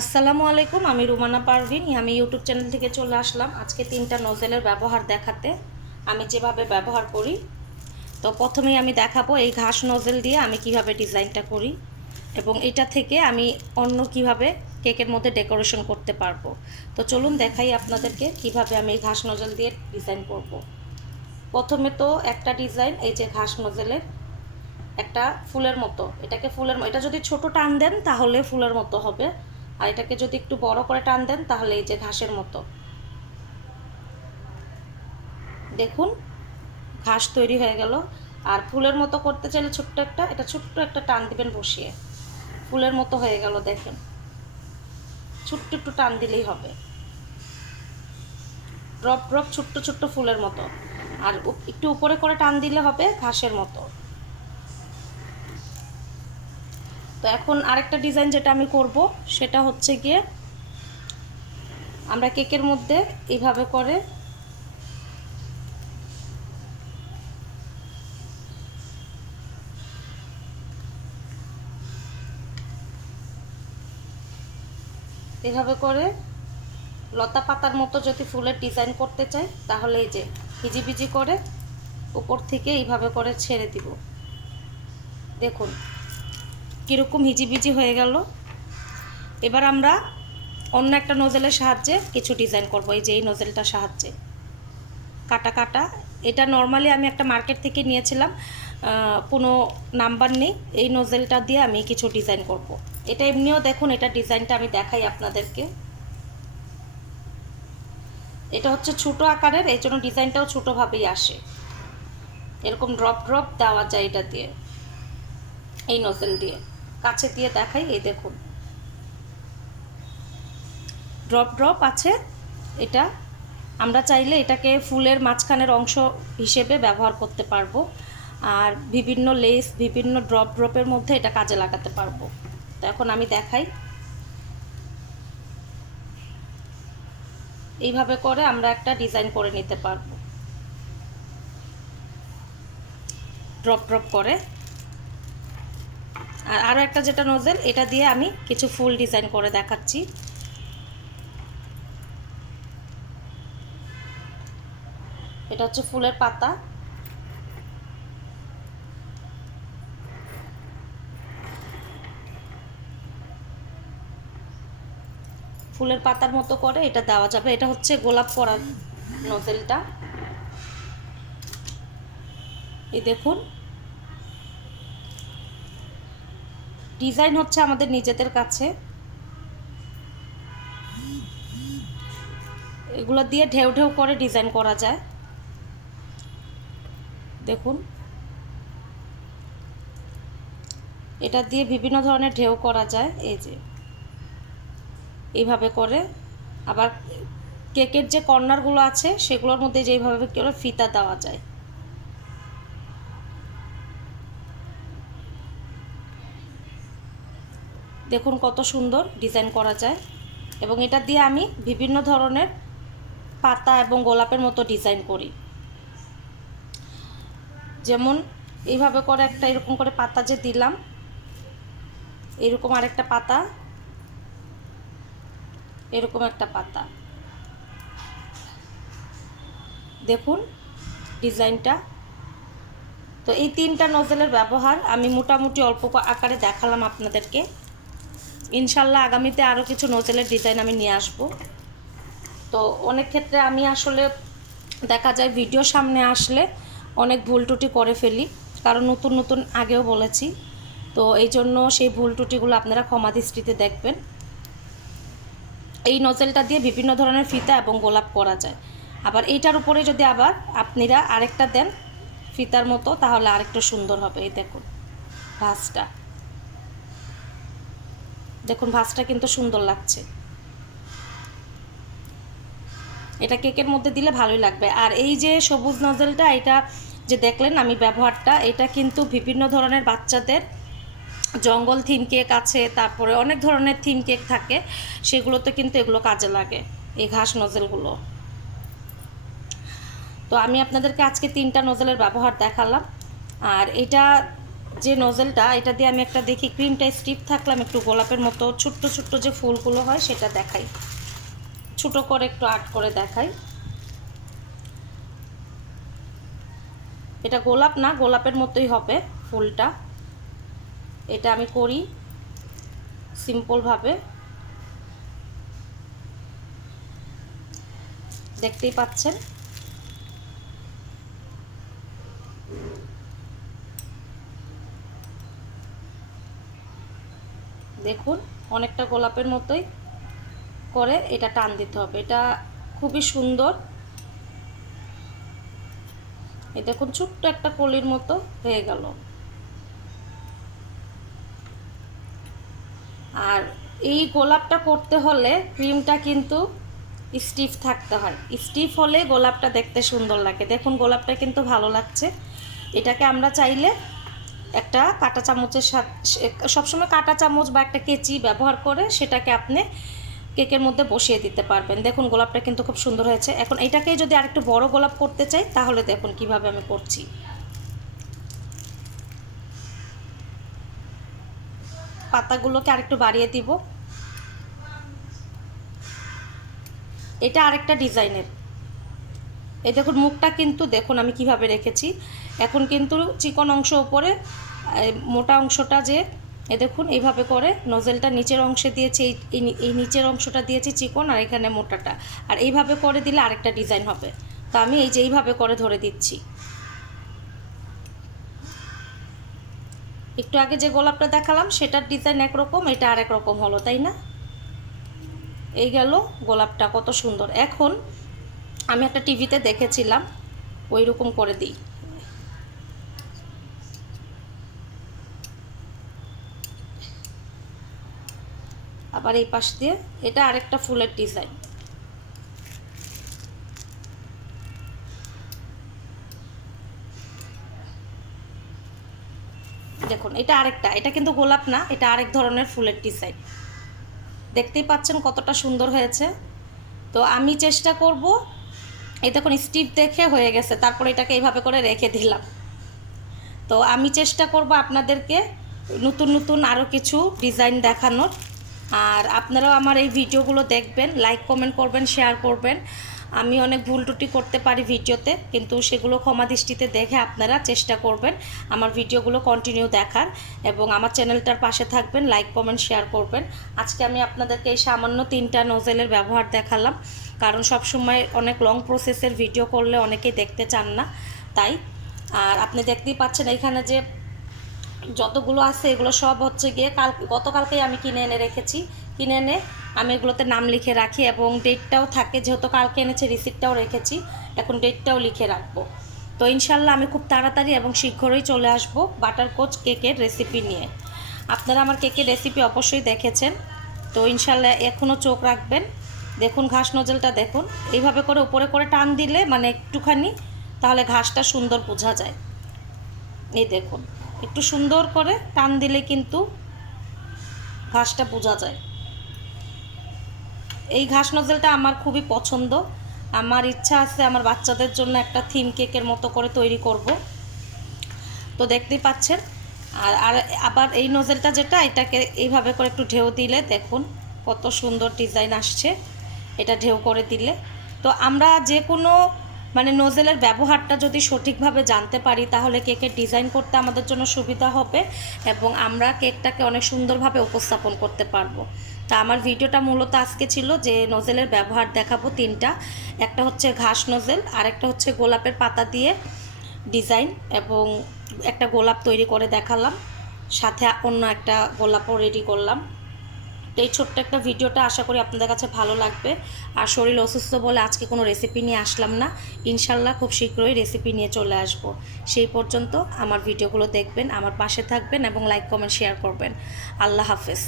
আসসালামু আলাইকুম, আমি রুমানা পারভিন। আমি ইউটিউব চ্যানেল থেকে চলে আসলাম আজকে তিনটা নজেলের ব্যবহার দেখাতে। আমি যেভাবে ব্যবহার করি, তো প্রথমেই আমি দেখাবো এই ঘাস নজেল দিয়ে আমি কীভাবে ডিজাইনটা করি এবং এটা থেকে আমি অন্য কীভাবে কেকের মধ্যে ডেকোরেশন করতে পারব। তো চলুন দেখাই আপনাদেরকে কীভাবে আমি এই ঘাস নজেল দিয়ে ডিজাইন করব। প্রথমে তো একটা ডিজাইন, এই যে ঘাস নজেলের একটা ফুলের মতো। এটাকে ফুলের এটা যদি ছোট টান দেন তাহলে ফুলের মতো হবে। আর এটাকে যদি একটু বড় করে টান দেন, তাহলে এই যে ঘাসের মতো। দেখুন, ঘাস তৈরি হয়ে গেল। আর ফুলের মতো করতে চাইলে ছোট্ট একটা, এটা ছোট্ট একটা টান দিবেন বসিয়ে। ফুলের মতো হয়ে গেল, দেখেন। ছোট্ট একটু টান দিলেই হবে। ড্রপ ড্রপ ছোট্ট ছোট্ট ফুলের মতো। আর একটু উপরে করে টান দিলে হবে ঘাসের মতো। তো এখন আরেকটা ডিজাইন যেটা আমি করব, সেটা হচ্ছে গিয়ে আমরা কেকের মধ্যে এইভাবে করে এভাবে করে লতা পাতার মতো যদি ফুলের ডিজাইন করতে চাই, তাহলে এই যে হিজিবিজি করে উপর থেকে এইভাবে করে ছেড়ে দিব। দেখুন কীরকম হিজিবিজি হয়ে গেল। এবার আমরা অন্য একটা নোজেলের সাহায্যে কিছু ডিজাইন করব, এই যে এই নোজেলটার সাহায্যে। কাটা কাটা। এটা নর্মালি আমি একটা মার্কেট থেকে নিয়েছিলাম কোনো নাম্বার নেই, এই নোজেলটা দিয়ে আমি কিছু ডিজাইন করব। এটা এমনিও দেখুন, এটা ডিজাইনটা আমি দেখাই আপনাদেরকে। এটা হচ্ছে ছোট আকারের, এই জন্য ডিজাইনটাও ছোটোভাবেই আসে। এরকম ড্রপ ড্রপ দেওয়া যায় এটা দিয়ে, এই নজেল দিয়ে। কাছে দিয়ে দেখাই, এই দেখুন। ড্রপ ড্রপ আছে। এটা আমরা চাইলে এটাকে ফুলের মাঝখানের অংশ হিসেবে ব্যবহার করতে পারব। আর বিভিন্ন লেস বিভিন্ন ড্রপ, ড্রপের মধ্যে এটা কাজে লাগাতে পারব। তো এখন আমি দেখাই। এইভাবে করে আমরা একটা ডিজাইন করে নিতে পারব। ড্রপ ড্রপ করে। আর আরও একটা যেটা নোজেল এটা দিয়ে আমি কিছু ফুল ডিজাইন করে দেখাচ্ছি। এটা হচ্ছে ফুলের পাতা। ফুলের পাতার মতো করে এটা দেওয়া যাবে। এটা হচ্ছে গোলাপ করার নোজেলটা এই দেখুন। ডিজাইন হচ্ছে আমাদের নিজেদের কাছে। এগুলো দিয়ে ঢেউ ঢেউ করে ডিজাইন করা যায়। দেখুন। এটা দিয়ে বিভিন্ন ধরনের ঢেউ করা যায়, এই যে। এইভাবে করে। আবার কেকের যে কর্নারগুলো আছে, সেগুলোর মধ্যে যেইভাবে করে ফিতা দেওয়া যায়। দেখুন কত সুন্দর ডিজাইন করা যায়। এবং এটা দিয়ে আমি বিভিন্ন ধরনের পাতা এবং গোলাপের মতো ডিজাইন করি। যেমন এইভাবে করে একটা এরকম করে পাতা যে দিলাম, এরকম আরেকটা পাতা, এরকম একটা পাতা। দেখুন ডিজাইনটা। তো এই তিনটা নজেলের ব্যবহার আমি মোটামুটি অল্প আকারে দেখালাম আপনাদেরকে। ইনশাল্লাহ আগামীতে আরও কিছু নজেলের ডিজাইন আমি নিয়ে আসব। তো অনেক ক্ষেত্রে আমি আসলে দেখা যায় ভিডিও সামনে আসলে অনেক ভুল টুটি করে ফেলি, কারণ নতুন নতুন আগেও বলেছি। তো এই জন্য সেই ভুল টুটিগুলো আপনারা ক্ষমা দৃষ্টিতে দেখবেন। এই নজেলটা দিয়ে বিভিন্ন ধরনের ফিতা এবং গোলাপ করা যায়। আবার এইটার উপরে যদি আবার আপনারা আরেকটা দেন ফিতার মতো, তাহলে আরেকটু সুন্দর হবে, এই দেখুন, ভাঁজটা। দেখুন, ভাঁজটা কিন্তু সুন্দর লাগছে। এটা কেকের মধ্যে দিলে ভালোই লাগবে। আর এই যে সবুজ নজেলটা, এটা যে দেখলেন আমি ব্যবহারটা, এটা কিন্তু বিভিন্ন ধরনের বাচ্চাদের জঙ্গল থিম কেক আছে, তারপরে অনেক ধরনের থিম কেক থাকে, সেগুলোতে কিন্তু এগুলো কাজে লাগে, এই ঘাস নজেলগুলো। তো আমি আপনাদেরকে আজকে তিনটা নজেলের ব্যবহার দেখালাম। আর এটা যে নজেলটা এটা দিয়ে আমি একটা দেখি ক্রিমটা স্টিপ থাকলাম, একটু গোলাপের মতো ছোট্ট ছোট্ট যে ফুলগুলো হয়, সেটা দেখাই। ছোটো করে একটু আর্ট করে দেখাই। এটা গোলাপ না, গোলাপের মতোই হবে ফুলটা। এটা আমি করি সিম্পলভাবে দেখতেই পাচ্ছেন? দেখুন, অনেকটা গোলাপের মতোই করে এটা টান দিতে হবে। এটা খুবই সুন্দর। এই দেখুন, ছোট্ট একটা কলির মতো হয়ে গেল। আর এই গোলাপটা করতে হলে ক্রিমটা কিন্তু স্টিফ থাকতে হয়। স্টিফ হলে গোলাপটা দেখতে সুন্দর লাগে। দেখুন, গোলাপটা কিন্তু ভালো লাগছে। এটাকে আমরা চাইলে একটা কাঁটা চামচের সাথে সবসময় কাঁটা চামচ বা একটা কেচি ব্যবহার করে সেটাকে আপনি কেকের মধ্যে বসিয়ে দিতে পারবেন। দেখুন, গোলাপটা কিন্তু খুব সুন্দর হয়েছে। এখন এটাকেই যদি আরেকটু বড় গোলাপ করতে চাই, তাহলে দেখুন কীভাবে আমি করছি। পাতাগুলোকে আরেকটু বাড়িয়ে দিব। এটা আরেকটা ডিজাইনের। এই দেখুন, মুখটা কিন্তু দেখুন আমি কীভাবে রেখেছি। এখন কিন্তু চিকন অংশ ওপরে মোটা অংশটা যে, এ দেখুন, এইভাবে করে নজেলটা নিচের অংশে দিয়েছি, এই এই নিচের অংশটা দিয়েছি চিকন আর এখানে মোটাটা। আর এইভাবে করে দিলে আরেকটা ডিজাইন হবে। তো আমি এই যে এইভাবে করে ধরে দিচ্ছি। একটু আগে যে গোলাপটা দেখালাম, সেটার ডিজাইন একরকম, এটা আরেক রকম হলো, তাই না? এই গেল গোলাপটা, কত সুন্দর। এখন আমি একটা টিভিতে দেখেছিলাম ওই রকম করে দিই। আবার এই পাশ দিয়ে এটা আরেকটা ফুলের ডিজাইন। দেখুন, এটা আরেকটা, এটা কিন্তু গোলাপ না, এটা আরেক ধরনের ফুলের ডিজাইন। দেখতেই পাচ্ছেন কতটা সুন্দর হয়েছে। তো আমি চেষ্টা করব, এই দেখুন, স্টিপ দেখে হয়ে গেছে, তারপরে এটাকে এইভাবে করে রেখে দিলাম। তো আমি চেষ্টা করব আপনাদেরকে নতুন নতুন আরও কিছু ডিজাইন দেখানোর। আর আপনারাও আমার এই ভিডিওগুলো দেখবেন লাইক কমেন্ট করবেন শেয়ার করবেন। আমি অনেক ভুল টুটি করতে পারি ভিডিওতে, কিন্তু সেগুলো ক্ষমা দৃষ্টিতে দেখে আপনারা চেষ্টা করবেন আমার ভিডিওগুলো কন্টিনিউ দেখার। এবং আমার চ্যানেলটার পাশে থাকবেন লাইক কমেন্ট শেয়ার করবেন। আজকে আমি আপনাদেরকে এই সামান্য তিনটা নোজেলের ব্যবহার দেখালাম, কারণ সব সময় অনেক লং প্রসেসের ভিডিও করলে অনেকেই দেখতে চান না, তাই। আর আপনি দেখতেই পাচ্ছেন এখানে যে যতগুলো আছে, এগুলো সব হচ্ছে গিয়ে কাল, গতকালকেই আমি কিনে এনে রেখেছি। কিনে এনে আমি এগুলোতে নাম লিখে রাখি এবং ডেটটাও থাকে, যেহেতু কালকে এনেছে, রিসিপ্টটাও রেখেছি। এখন ডেটটাও লিখে রাখব। তো ইনশাল্লাহ আমি খুব তাড়াতাড়ি এবং শীঘ্রই চলে আসব বাটার কোচ কেকের রেসিপি নিয়ে। আপনারা আমার কেকের রেসিপি অবশ্যই দেখেছেন। তো ইনশাল্লাহ এখনও চোখ রাখবেন। দেখুন ঘাস নজলটা দেখুন। এইভাবে করে উপরে করে টান দিলে মানে একটুখানি, তাহলে ঘাসটা সুন্দর বোঝা যায়। এই দেখুন। একটু সুন্দর করে টান দিলে কিন্তু ঘাসটা বোঝা যায়। এই ঘাস নজেলটা আমার খুবই পছন্দ। আমার ইচ্ছা আছে আমার বাচ্চাদের জন্য একটা থিম কেকের মতো করে তৈরি করব। তো দেখতেই পাচ্ছেন। আর আর আবার এই নজেলটা যেটা, এটাকে এইভাবে করে একটু ঢেউ দিলে দেখুন কত সুন্দর ডিজাইন আসছে। এটা ঢেউ করে দিলে। তো আমরা যে কোনো মানে নোজেলের ব্যবহারটা যদি সঠিকভাবে জানতে পারি, তাহলে কেকের ডিজাইন করতে আমাদের জন্য সুবিধা হবে এবং আমরা কেকটাকে অনেক সুন্দরভাবে উপস্থাপন করতে পারব। তা আমার ভিডিওটা মূলত আজকে ছিল যে নোজেলের ব্যবহার দেখাবো তিনটা। একটা হচ্ছে ঘাস নোজেল আর একটা হচ্ছে গোলাপের পাতা দিয়ে ডিজাইন এবং একটা গোলাপ তৈরি করে দেখালাম। সাথে অন্য একটা গোলাপও রেডি করলাম। তো এই ছোট্ট একটা ভিডিওটা আশা করি আপনাদের কাছে ভালো লাগবে। আর শরীর অসুস্থ বলে আজকে কোনো রেসিপি নিয়ে আসলাম না। ইনশাল্লাহ খুব শীঘ্রই রেসিপি নিয়ে চলে আসব। সেই পর্যন্ত আমার ভিডিওগুলো দেখবেন, আমার পাশে থাকবেন এবং লাইক কমেন্ট শেয়ার করবেন। আল্লাহ হাফেজ।